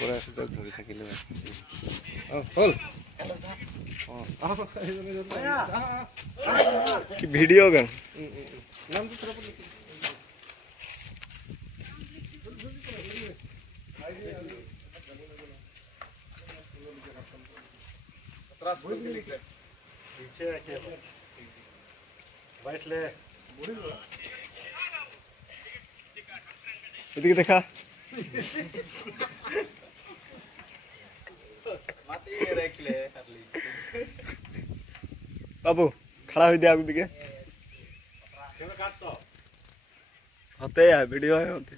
কৰা আছে তাক ধৰি থাকিলে হ'ল কি ভিডিঅ' গান নামটো থৰা পলি त्रास को लिख ले पीछे आके बैठ ले इधर देखा माटी रख ले करली बाबू खड़ा हो दिया आगे दिखे कैमरा काट तो होते है वीडियो है होते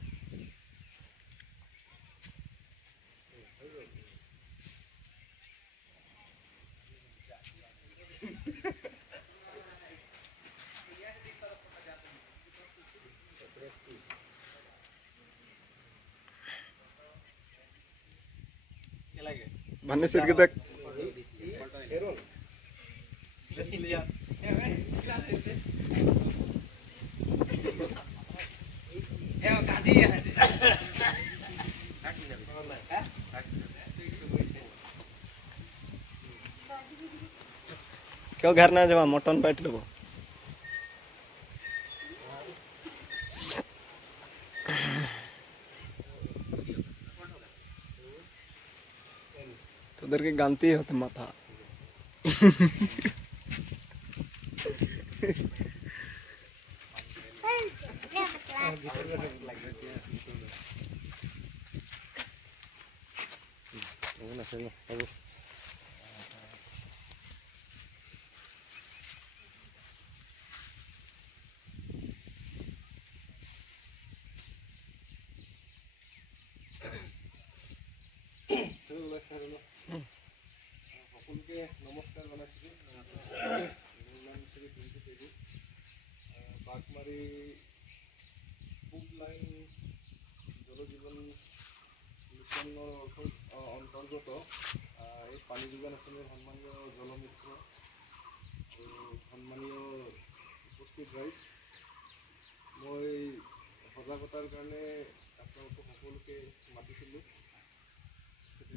भन्ने सिर के तक क्यों घर ना जमा मटन बैठ लो उधर के गांती होते माथा नमस्कार बनाइछु बागमारी पुब लाइन जल जीवन मिशन अंतर्गत पानी जोगान आँचनिर सम्मानीय जलमित्र सम्मानीय उपस्थित राइज मैं सजागतार कारण आपलोक सकलोके मातिছিলোঁ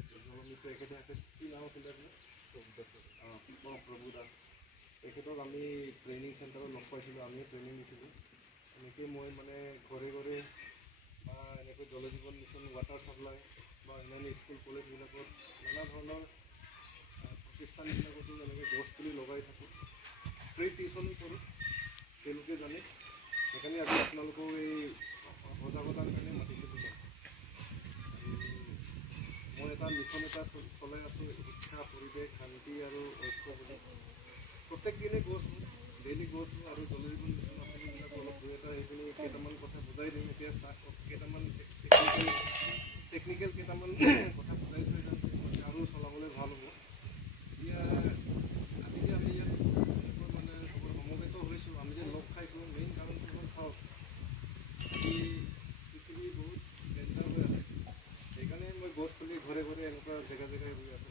जलमित्र एखे আছে কি নাম আছিল प्रभु दास तेखतक आम ट्रेनिंग सेंटर लग पासी आमी ट्रेनिंग दिছিলোঁ এনেকৈ मैं माने घरे घरे एने जल जीवन मिशन वाटार सप्लाई अन्य स्कूल कलेजबिलक नाना धৰণৰ प्रतिष्ठानबिलकतो एने गछ पुली लगाई थाकों फ्री टिউশন करूँ जाने সেইকাৰণে आज आपलोक सजागतार कारण मातिছিলোঁ मैं এটা मिशन चलाई आसो शिक्षा परिवेश शांति और ऐक्य प्रत्येक दिने गस डेली गस और जल जीवन मिशन आँचनिबिलक अलग दुई एटा সেইখিনি কেইটামান কথা বুজাই দিম এতিয়া কেইটামান টেকনিকেল কেইটামান কথা বুজাই থৈ যাম আৰু চলাবলৈ ভাল হ'ব এতিয়া আজি যে আমি ইয়াত মানে সমবেত হৈছোঁ আমি যে লগ খাইছোঁ মেইন কাৰণটো হ'ল চাওক পৃথিৱী বহুত ডেঞ্জাৰ হৈ আছে সেইকাৰণে মই গছ পুলি ঘৰে ঘৰে এনেকুৱা জেগা জেগাই ৰুই আছোঁ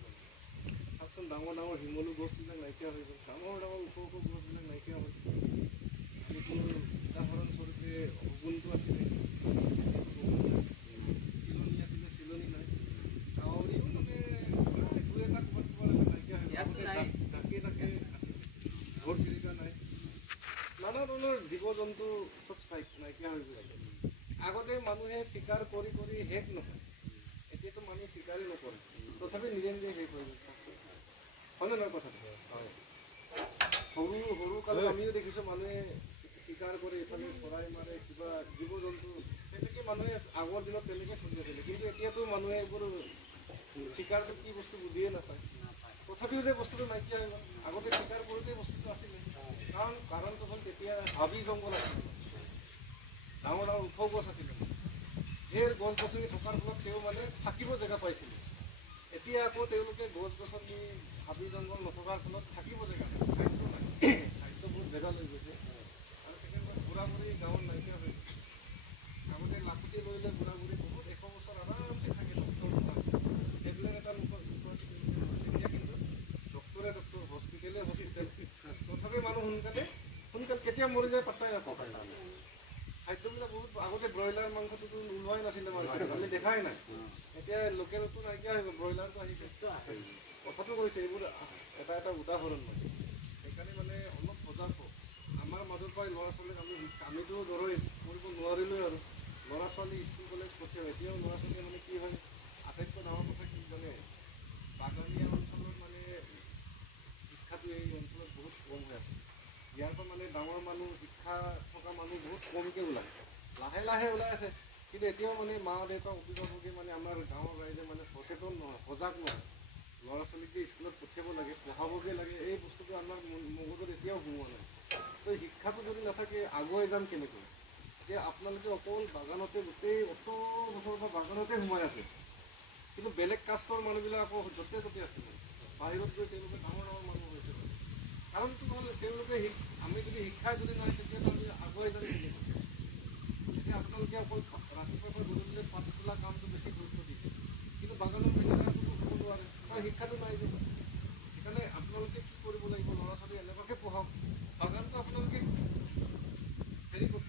চাওকচোন ডাঙৰ ডাঙৰ শিমলু গছবিলাক নাইকিয়া হৈ গ'ল ডাঙৰ ডাঙৰ ওখ ওখ গছবিলাক নাইকিয়া হ'ল যিটো উদাহৰণস্বৰূপে শগুনটো আছিলে চিলনি আছিলে চিলনি নাই কাউৰীও মানে দুই এটা ক'ৰবাত ক'ৰবাত নাইকিয়া হৈ গ'ল জাকে জাকে আছিলে ঘৰ চিৰিকা নাই নানা ধৰণৰ জীৱ জন্তু চব নাইকিয়া হৈ গ'ল আগতে মানুহে চিকাৰ কৰি কৰি শেষ নহয় এতিয়াতো মানুহ চিকাৰী নকৰে তথাপি নিজে নিজে শেষ হৈ গৈছে হয়নে নহয় কথাটো হয় সৰু সৰু কালত আমিও দেখিছোঁ মানুহে চিকাৰ কৰি ইফালে চৰাই মাৰে কিবা জীৱ জন্তু তেনেকৈ মানুহে আগৰ দিনত তেনেকৈ চলি আছিলে কিন্তু এতিয়াতো মানুহে এইবোৰ চিকাৰটো কি বস্তু বুজিয়ে নাপায় তথাপিও যে বস্তুটো নাইকিয়া হৈ গ'ল আগতে চিকাৰ কৰোঁতে বস্তুটো আছিলে কাৰণটো হ'ল তেতিয়া হাবি জংঘল আছিলে ডাঙৰ ডাঙৰ ওখ গছ আছিলে ঢেৰ গছ গছনি থকাৰ ফলত তেওঁ মানে থাকিব জেগা পাইছিল এতিয়া আকৌ তেওঁলোকে গছ গছনি হাবি জংঘল নথকাৰ ফলত থাকিব জেগা খাদ্য বহুত জেগা লৈ গৈছে আৰু তেখেতলোক বুঢ়া বুঢ়ী গাঁৱত নাইকিয়া হৈ গৈছে আগতে লাখুটি লৈ লৈ বুঢ়া বুঢ়ী বহুত 100 বছৰ আৰামছে থাকে ডক্টৰ সেইবিলাক এটা এতিয়া কিন্তু ডক্টৰে ডক্টৰ হস্পিটেলে হস্পিটেল তথাপি মানুহ সোনকালে কেতিয়া মৰি যায় পাত্তাই নাপায় খাদ্যবিলাক বহুত আগতে ব্ৰইলাৰ মাংসটোতো ওলোৱাই নাছিলে মাৰ্কেটত, আমি দেখাই নাই। এতিয়া লোকেলটো নাইকিয়া হৈ গ'ল, ব্ৰইলাৰটো আহিছে। কথাটো কৈছে, এইবোৰ এটা এটা উদাহৰণ মানে। সেইকাৰণে মানে অলপ সজাগ হওক। আমাৰ মাজৰ পৰাই ল'ৰা ছোৱালীক আমিতো ধৰক কৰিব নোৱাৰিলোৱে আৰু ল'ৰা ছোৱালী স্কুল কলেজ পঠিয়াও। এতিয়াও ল'ৰা ছোৱালীয়ে মানে কি হয়, আটাইতকৈ ডাঙৰ কথা কি জানে, বাগানীয়া অঞ্চলত মানে শিক্ষাটো এই অঞ্চলত বহুত কম হৈ আছে। ইয়াৰ পৰা মানে ডাঙৰ মানুহ, শিক্ষা থকা মানুহ বহুত কমকৈ ওলায়, লাহে লাহে ওলাই আছে। কিন্তু এতিয়াও মানে মা দেউতা অভিভাৱকে মানে আমাৰ গাঁৱৰ ৰাইজে মানে সচেতন নহয়, সজাগ নহয়। ল'ৰা ছোৱালীক যে স্কুলত পঠিয়াব লাগে, পঢ়াবগৈ লাগে, এই বস্তুটো আমাৰ মগজত এতিয়াও সোমোৱা নাই। তো শিক্ষাটো যদি নাথাকে আগুৱাই যাম কেনেকৈ? এতিয়া আপোনালোকে অকল বাগানতে, গোটেই অত বছৰৰ পৰা বাগানতে সোমাই আছে। কিন্তু বেলেগ কাষ্টৰ মানুহবিলাক আকৌ য'তে ত'তে আছে, বাহিৰত গৈ তেওঁলোকে ডাঙৰ ডাঙৰ মানুহ হৈছে। কাৰণটো হ'ল তেওঁলোকে আমি যদি শিক্ষাই যদি নহয়, তেতিয়াতো আমি আগুৱাই যাম কেনেকৈ? এতিয়া আপোনালোকে অকল ৰাতিপুৱাৰ পৰা গধূলিলৈ পাত তোলা কামটো বেছি গুৰুত্ব দিছে, কিন্তু বাগানৰ মেনেজাৰটো হ'ব নোৱাৰে, কাৰণ শিক্ষাটো নাই যে। সেইকাৰণে আপোনালোকে কি কৰিব লাগিব, ল'ৰা ছোৱালী এনেকুৱাকৈ পঢ়াওক, বাগানটো আপোনালোকে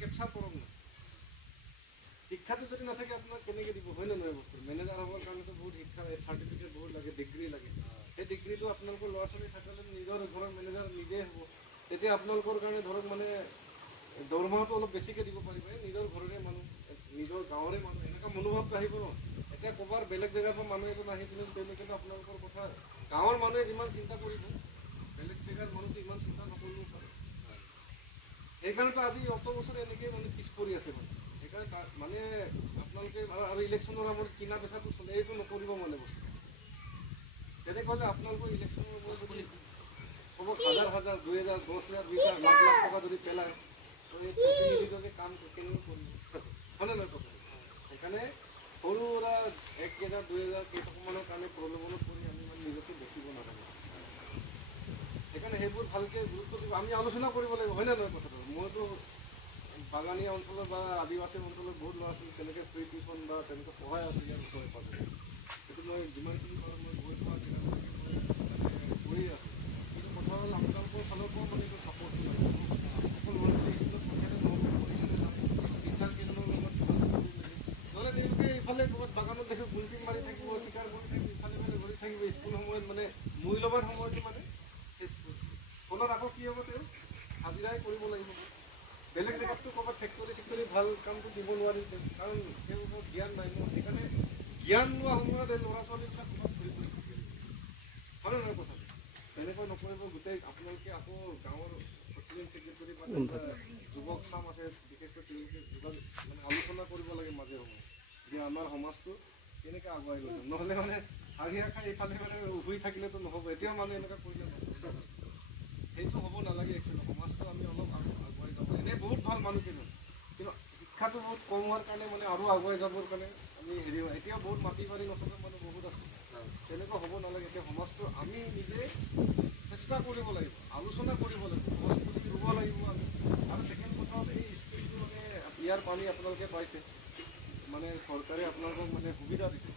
কেপচাৰ কৰক না। শিক্ষাটো যদি নাথাকে আপোনাক কেনেকৈ দিব, হয় নে নহয়? বস্তু মেনেজাৰ হ'বৰ কাৰণেতো বহুত শিক্ষা, চাৰ্টিফিকেট বহুত লাগে, ডিগ্ৰী লাগে। সেই ডিগ্ৰীটো আপোনালোকৰ ল'ৰা ছোৱালী থাকিলে নিজৰ ঘৰৰ মেনেজাৰ নিজেই হ'ব। তেতিয়া আপোনালোকৰ কাৰণে ধৰক মানে দৰমহাটো অলপ বেছিকৈ দিব পাৰিব, নিজৰ ঘৰৰে মানুহ, নিজৰ গাঁৱৰে মানুহ, এনেকুৱা মনোভাৱটো আহিব ন। এতিয়া ক'ৰবাৰ বেলেগ জেগাৰ পৰা মানুহ এজন আহি কিনে তেওঁলোকেতো আপোনালোকৰ কথা, গাঁৱৰ মানুহে যিমান চিন্তা কৰিব, বেলেগ জেগাৰ মানুহটো ইমান চিন্তা নকৰিব পাৰে। সেইকাৰণেতো আজি অত বছৰ এনেকৈ মানে পিছ পৰি আছে মানে। সেইকাৰণে মানে আপোনালোকে আৰু ইলেকশ্যনৰ সময়ত কিনা বেচাটো চলে, এইটো নকৰিব মানে বস্তু। তেনেকৈ হ'লে আপোনালোকৰ ইলেকশ্যনৰ ওপৰত যদি চবক হাজাৰ হাজাৰ, 2000, 10,000, 20,000, লাখ লাখ টকা যদি পেলায়, তো এই প্ৰতিনিধিজনে কাম কেনেকৈ কৰিব, হয়নে নহয় কথা? সেইকাৰণে সৰু সুৰা 1,000, 2,000 কেইটকামানৰ কাৰণে প্ৰলোভনত পৰি আমি মানে নিজকে বেচিব নালাগে। সেইকাৰণে সেইবোৰ ভালকৈ গুৰুত্ব দিব, আমি আলোচনা কৰিব লাগিব, হয় নে নহয় কথাটো? মইতো বাগানীয়া অঞ্চলত বা আদিবাসী অঞ্চলত বহুত ল'ৰা ছোৱালী তেনেকৈ ফ্ৰী টিউশ্যন বা তেনেকৈ পঢ়াই আছোঁ ইয়াৰ ওচৰে পাজৰে। সেইটো মই যিমানখিনি পাৰোঁ মই গৈ পোৱা জেগালৈকে মই কৰি আছোঁ। কিন্তু কথা হ'ল আপোনালোকৰ ফালৰ পৰাও মানে এইটো ছাপৰ্টটো লাগিব। অকল ল'ৰা ছোৱালী স্কুলত পঠিয়ালে নহ'ব, পঢ়িছিলে জানে, টিচাৰ কেইজনৰ লগত নহ'লে তেওঁলোকে ইফালে ক'ৰবাত বাগানত দেখি বুলটিং মাৰি থাকিব, চিকাৰ কৰি থাকিব, ইফালে ইফালে ঘূৰি থাকিব, স্কুল সময়ত মানে মূল্যৱান সময়টো মানে চেছ কৰিব। ফলত আকৌ কি হ'ব, তেওঁ হাজিৰাই কৰিব লাগিব। বেলেগ জেগাততো ক'ৰবাত ফেক্টৰী চেক্টৰী ভাল কামটো দিব নোৱাৰিছে, কাৰণ তেওঁলোকৰ জ্ঞান নাই ন। সেইকাৰণে জ্ঞান লোৱা সময়ত এই ল'ৰা ছোৱালীবিলাক ক'ৰবাত ঘূৰি ফুৰি থাকে, হয় নে নহয় কথাটো? তেনেকৈ নকৰিব। গোটেই আপোনালোকে আকৌ গাঁৱৰ প্ৰেচিডেণ্ট ছেক্ৰেটাৰী বা যুৱক চাম আছে, বিশেষকৈ তেওঁলোকে মানে আলোচনা কৰিব লাগে মাজে সময়ে যে আমাৰ সমাজটো কেনেকৈ আগুৱাই লৈ যাম। নহ'লে মানে হাঁহিয়া খাই ইফালে মানে শুই থাকিলেতো নহ'ব, এতিয়াও মানে এনেকুৱা কৰিলে নহ'ব। সেইটো হ'ব নালাগে। একচুৱেলি সমাজটো আমি অলপ আগুৱাই যাব, এনেই বহুত ভাল মানুহখিনি, কিন্তু শিক্ষাটো বহুত কম হোৱাৰ কাৰণে মানে আৰু আগুৱাই যাবৰ কাৰণে আমি হেৰি হয়। এতিয়া বহুত মাটি বাৰী নথকা মানুহ বহুত আছে, তেনেকুৱা হ'ব নালাগে। এতিয়া সমাজটো আমি নিজে চেষ্টা কৰিব লাগিব, আলোচনা কৰিব লাগিব, গছ পুলি ৰুব লাগিব আমি। আৰু ছেকেণ্ড কথা হ'ল এই স্কিমটো মানে ইয়াৰ পানী আপোনালোকে পাইছে, মানে চৰকাৰে আপোনালোকক মানে সুবিধা দিছে,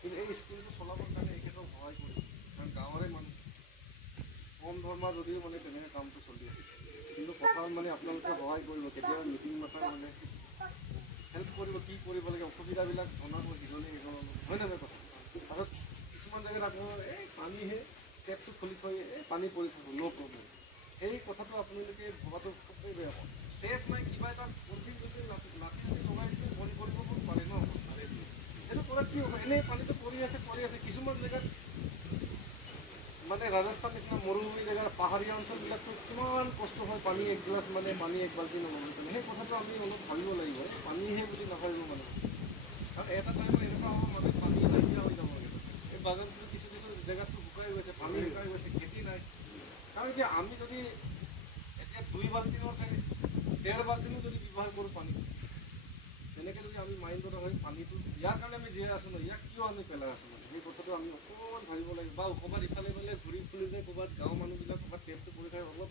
কিন্তু এই স্কিমটো চলাবৰ কাৰণে এইক্ষেত্ৰত সহায় কৰিব, কাৰণ গাঁৱৰে মানুহ কম ধৰ্মা যদিও মানে তেনেকৈ কামটো চলি আছে। কিন্তু কথা মানে আপোনালোকে সহায় কৰিব, কেতিয়াবা মিটিং মাতাৰ মানে হেল্প কৰিব, কি কৰিব লাগে, অসুবিধাবিলাক জনাব সিজনে সিজনৰ, হয় নহয় কথা? তাৰপিছত কিছুমান জেগাত আপোনাৰ এই পানীহে টেপটো খুলি থৈ এই পানী পৰি থাকোঁ, ন' প্ৰব্লেম। সেই কথাটো আপোনালোকে ভবাটো খুবেই বেয়া পাওঁ। টেপ নাই, কিবা এটা পলিথিন যদি লাঠি লগাই দিলে বন্ধ কৰিব পাৰে ন', সেইটো কৰাত কি হ'ব? এনেই পানীটো পৰি আছে। কিছুমান জেগাত মানে ৰাজস্থান নিচিনা মৰুভূমি জেগাৰ পাহাৰীয়া অঞ্চলবিলাকতো কিমান কষ্ট হয়, পানী একগিলাচ মানে পানী এক বাল্টি নল'বলৈ কাৰণে। সেই কথাটো আমি অলপ ভাবিব লাগিব, পানীহে বুলি নাভাবিব মানে। কাৰণ এটা টাইমত এনেকুৱা হ'ব মানে পানী নাইকিয়া হৈ যাব লাগে। এই বাগানটো কিছু জেগাততো শুকাই গৈছে, পানী শুকাই গৈছে, খেতি নাই। কাৰণ এতিয়া আমি যদি এতিয়া 2 বাল্টিঙৰ ঠাইত 1.5 বাল্টিঙো যদি ব্যৱহাৰ কৰোঁ পানী, তেনেকৈ যদি আমি মাইণ্ডত হয় পানীটো ইয়াৰ কাৰণে আমি জীয়াই আছোঁ ন, ইয়াক কিয় আমি পেলাই আছোঁ মানে, সেই কথাটো আমি অকণমান ভাবিব লাগিব। বা ক'ৰবাত ইফালে ইফালে ঘূৰি ফুৰি যায়, ক'ৰবাত গাঁৱৰ মানুহবিলাক ক'ৰবাত টেপটো পৰি থাকে, অলপ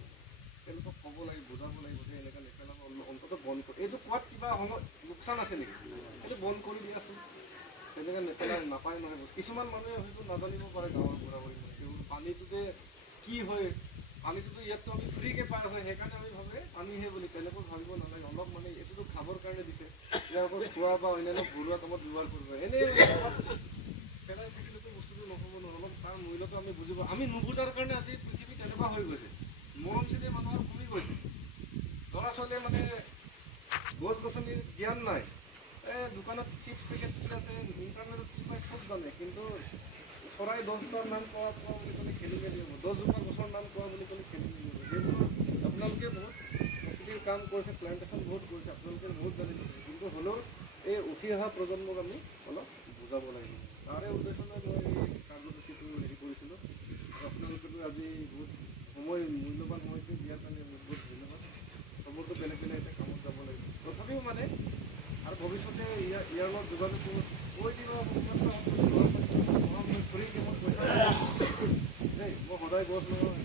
তেওঁলোকক ক'ব লাগিব, বুজাব লাগিব যে এনেকৈ নেপেলাব, অন্ততঃ বন্ধ কৰি, এইটো কোৱাত কিবা লোকচান আছে নেকি, এইটো বন্ধ কৰি দিয়াচোন, তেনেকৈ নেপেলাই নাপায় নহয়। কিছুমান মানুহে হয়তো নাজানিব পাৰে, গাঁৱৰ বুঢ়া বুঢ়ী মানুহ পানীটো যে কি হয়, পানীটোতো ইয়াততো আমি ফ্ৰীকৈ পাই আছোঁ, সেইকাৰণে আমি ভাবোঁ পানীহে বুলি তেনেকৈ ভাবিব নালাগে। অলপ মানে এইটোতো খাবৰ কাৰণে দিছে, ইয়াৰ অকল খোৱা বা অন্যান্য ঘৰুৱা কামত ব্যৱহাৰ কৰিব। এনেই পেলাই থাকিলেতো বস্তুটো নহ'ব নহয়। অলপ তাৰ মূল্যটো আমি বুজিব। আমি নুবুজাৰ কাৰণে আজি পৃথিৱী তেনেকুৱা হৈ গৈছে। মৰম চেনেহ মানুহৰ কমি গৈছে। ল'ৰা ছোৱালীয়ে মানে গছ গছনিৰ জ্ঞান নাই। দোকানত চিপছ পেকেট কি আছে, ইণ্টাৰনেটত কি পায় চব জানে, কিন্তু চৰাই 10টাৰ নাম কোৱা বুলি ক'লে খেলি মেলি হ'ব। 10জোপা গছৰ নাম কোৱা বুলি ক'লে খেলি মেলি হ'ব। যিহেতু আপোনালোকে বহুত প্ৰকৃতিৰ কাম কৰিছে, প্লেণ্টেশ্যন বহুত কৰিছে, আপোনালোকে বহুত জানি লৈছে, কিন্তু হ'লেও এই উঠি অহা প্ৰজন্মক আমি অলপ বুজাব লাগিব। তাৰে উদ্দেশ্যলৈ মই এই কাৰ্যসূচীটো কৰিছিলোঁ। আপোনালোকেতো আজি বহুত মূল্যৱান সময়টো দিয়াৰ কাৰণে বহুত ধন্যবাদ। চবৰতো বেলেগ বেলেগ এটা কামত যাব লাগিব। তথাপিও মানে আৰু ভৱিষ্যতে ইয়াৰ লগত যোগাযোগ কৈ দিব। দেই মই সদায় গছ নহয়,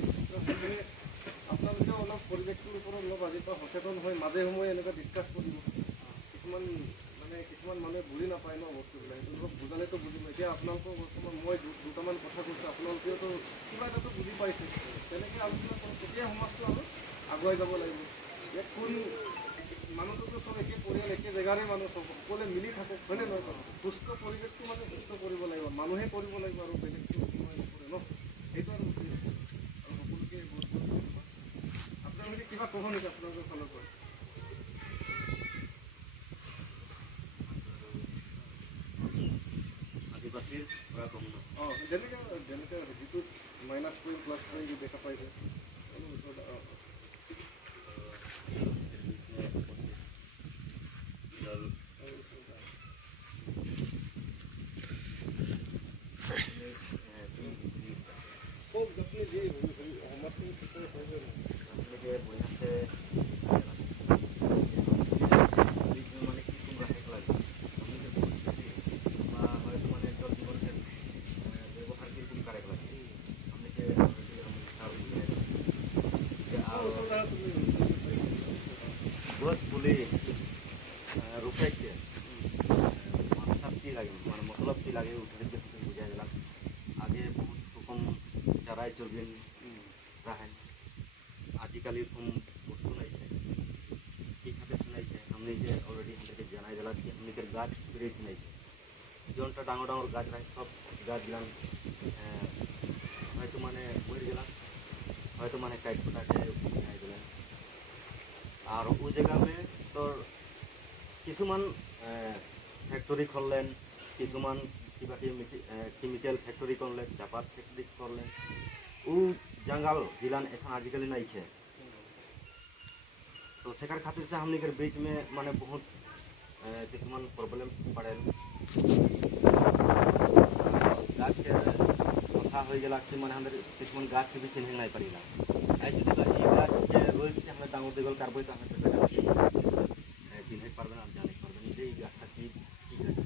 আপোনালোকেও অলপ পৰিৱেশটোৰ ওপৰত অলপ আজিৰ পৰা সচেতন হৈ মাজে সময়ে এনেকুৱা ডিছকাছ কৰিব। কিছুমান মানুহে বুজি নাপায় ন বস্তুবিলাক, সেইটো অলপ বুজালেতো বুজিব। এতিয়া আপোনালোকৰ বৰ্তমান মই দুটামান কথা কৈছোঁ, আপোনালোকেওতো কিবা এটাতো বুজি পাইছে। তেনেকৈ আলোচনা কৰোঁ, তেতিয়া সমাজটো আৰু আগুৱাই যাব লাগিব। ইয়াত কোন মানুহটোতো চব একে পৰিয়াল, একে জেগাৰে মানুহ চব সকলোৱে মিলি থাকক, হয়নে নহয়? সুস্থ পৰিৱেশটো মানে সুস্থ কৰিব লাগিব, মানুহে কৰিব লাগিব, আৰু বেলেগটো নকৰে ন। সেইটো আৰু সকলোকে বহুত বহুত ধন্যবাদ। আপোনালোকে কিবা ক'ব নেকি আপোনালোকৰ ফালৰ পৰা? আদিবাসীৰ পৰা কম ন? যেনেকৈ যিটো মাইনাছ পইণ্ট প্লাছ পইণ্ট দেখা পাইছে গছ পুলি রুখাইছে মাথার কি লাগে মানে মতলব কি লাগে উঠে বুঝাই দিলাম। আগে বহুত রকম চারাই চলবেন রাখেন, আজিকালি এরকম বস্তু নাইছে কি খাতে শুনাইছে আমি যে অলরেডি আমাদেরকে জানাই দিলাম যে আমাদের গাছ বেড়ে শুনাইছে। জনটা ডাঙর ডাঙর গাছ রাখে, সব গাছ দিলাম হয়তো মানে মরে গেলাম, হয়তো মানে কাইট ফোটাকে জানাই দিলেন। আর ওই জায়গাতে তোর কিছুমান ফ্যাক্টরি করলেন, কিছুমান কিবা কেমিক্যাল ফ্যাক্টরি করলেন, চাপাত ফ্যাক্টরি করলেন। ও জঙ্গল जिलान এখন आजकल नहीं है, तो सेकर खातिर से हमने बीच में माने बहुत কিছুমান प्रॉब्लम पड़े। गाछ के कथा हो गला कि माने हमारे কিছুমান गाछ के भी चिन्ह नहीं पड़ेगा। आज যদি এই গাছ के रोज के हमें डांगो दिगल करबो तो हमें चिन्ह पारबे ना, जाने पारबे ना जे এই গাছটা কি গাছ।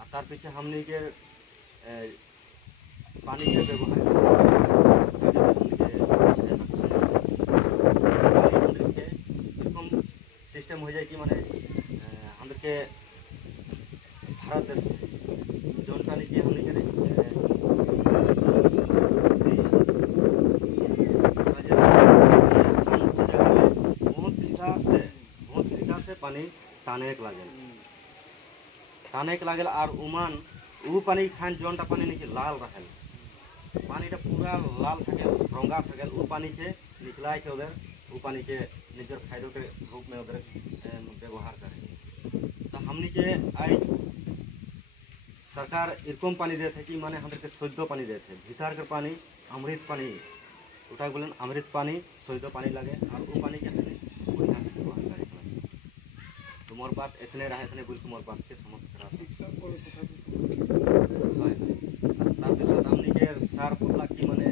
আর তার পিছে हमने के पानी के व्यवहार सिस्टम हो जाए कि माने हमने के भारत देश जौन पानी की हमने के बहुत तरीका से पानी टाने के लागल और उमान वो पानी खान जौनटा पानी नीचे लाल रहल, पानीटा पूरा लाल थके रंगा थके, वो पानी के निकला के उधर वो पानी के निजर खाद्य के रूप में उधर व्यवहार करे। तो हमने के आज सरकार इरकम पानी देते कि माने हमारे के शुद्ध पानी देते, भीतर के पानी अमृत पानी उठा बोलें अमृत पानी शुद्ध पानी लगे और वो पानी के बढ़िया से व्यवहार करे। तो मोर बात इतने रहे इतने बोल के मोर बात के समझ करा शिक्षा पर তাৰপিছত हमने के सार बोला कि माने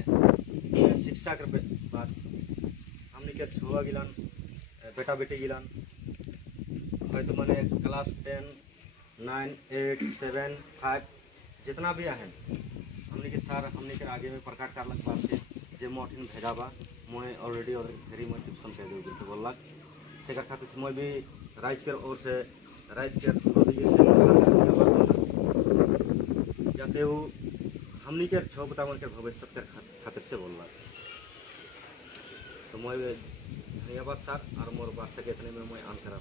शिक्षा के बात हमने के छुआ गिलान बेटा बेटी गिलान हयतो माने क्लास 10 9 8 7 5 जितना भी हैं हमने के सार हमने के आगे में प्रकट करलक बात से जे मोठिन भेजाबा मैं ऑलरेडी और भेरी मैं ट्यूशन पे दे तो बोलक से खातिर से मैं भी राज्य के ओर से राज्य के जाते वो हमने के छो बतावन के भविष्य के खातिर से बोलला। तो मैं धन्यवाद सर और मोर बात से इतने में मैं आंसर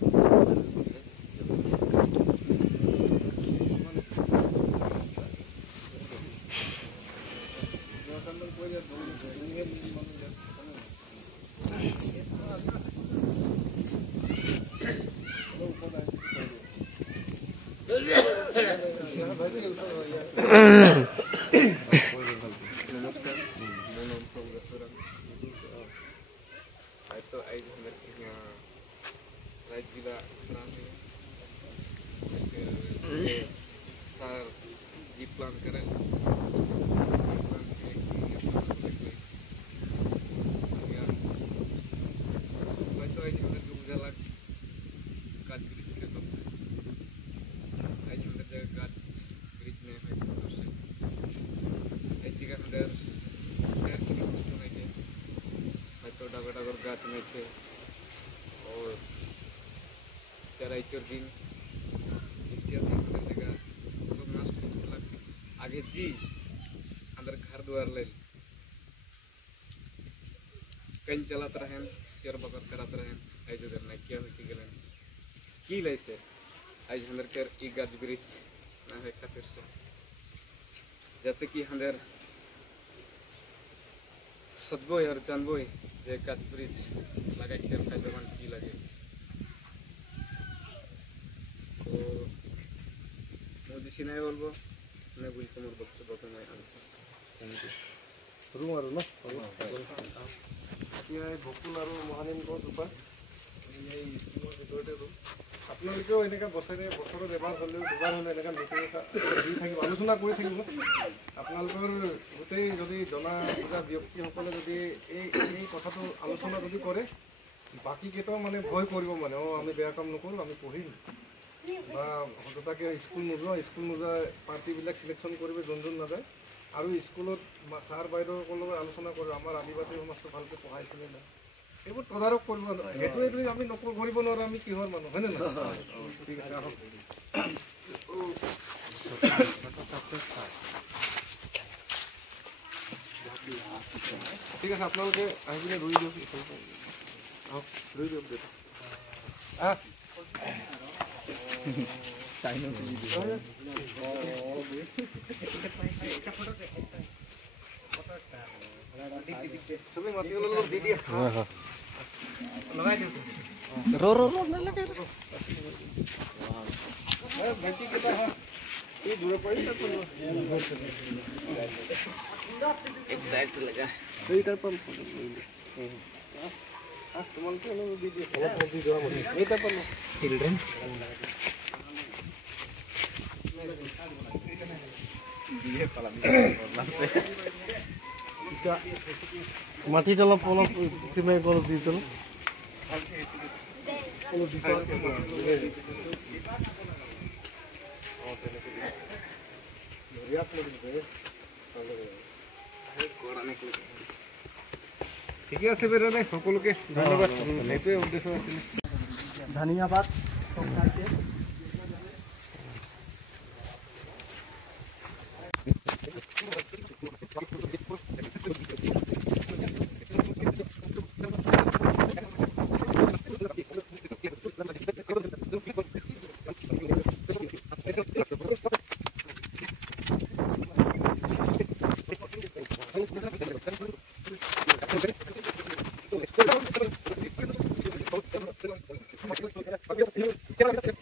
plan keren. गाछ में थे और चराई चुर्गिंग इत्यादि जगह सब नष्ट हो आगे जी अंदर घर द्वार ले कहीं चलाते रहें शेयर बकर कराते रहें आज उधर ना क्या होती गलन की लैसे आज अंदर कर एक गाछ ब्रिज ना है खातिर से जाते कि अंदर सदबोय और चांदबोय जे गाछ ब्रिज लगा के खाई जवान की लगे तो मुझे सिनाई बोलबो मैं बुझते मोर बक्तव्य को मैं थैंक यू रूम आरो ना ये भकुल आरो महानिन को सुपर ये स्कूल ভিতৰতে रूम আপোনালোকেও এনেকা বছৰে এবাৰ হ'লেও দুবাৰ হ'লে এনেকা মিটিং এটা দি থাকিব আলোচনা কৰি থাকিব আপোনালোকৰ গোটেই যদি জনা বুজা ব্যক্তিসকলে যদি এই কথাটো আলোচনা যদি কৰে বাকি কেইটাও মানে ভয় কৰিব মানে আমি বেয়া কাম নকৰোঁ আমি পঢ়িম বা হঠাৎকে স্কুল নোযোৱা পাৰ্টিবিলাক সিলেকশ্যন কৰিব যোন নাযায় আৰু স্কুলত ছাৰ বাইদেউসকলৰ আলোচনা কৰোঁ আমাৰ আদিবাসী সমাজটো ভালকৈ পঢ়াইছিলে নাই এইবোৰ তদাৰক কৰিব সেইটোৱে আমি কৰিব নোৱাৰোঁ আমি কিহৰ মানুহ হয়নে নহয় ঠিক আছে আহক ঠিক আছে আপোনালোকে আহি পিনে ৰুই দিয়ক আহক ৰুই দিয়ক আহ सभी मत लोग दीदी हां लगा दे रो ना लगा वाह बेटी के तो ये दूर पड़ी तो एक टाइट लगा तो इधर पर हां तुम के लोग दीदी बहुत दीदी जो हम ये तो पर चिल्ड्रन ये पाला नाम से মাটি অলপ চিমেণ্ট অলপ দি দিলোঁ ঠিকে আছে বেৰে সকলোকে ধন্যবাদ সেইটোৱে উদ্দেশ্য আছিলে ধন্যবাদ সকলোকে Gracias.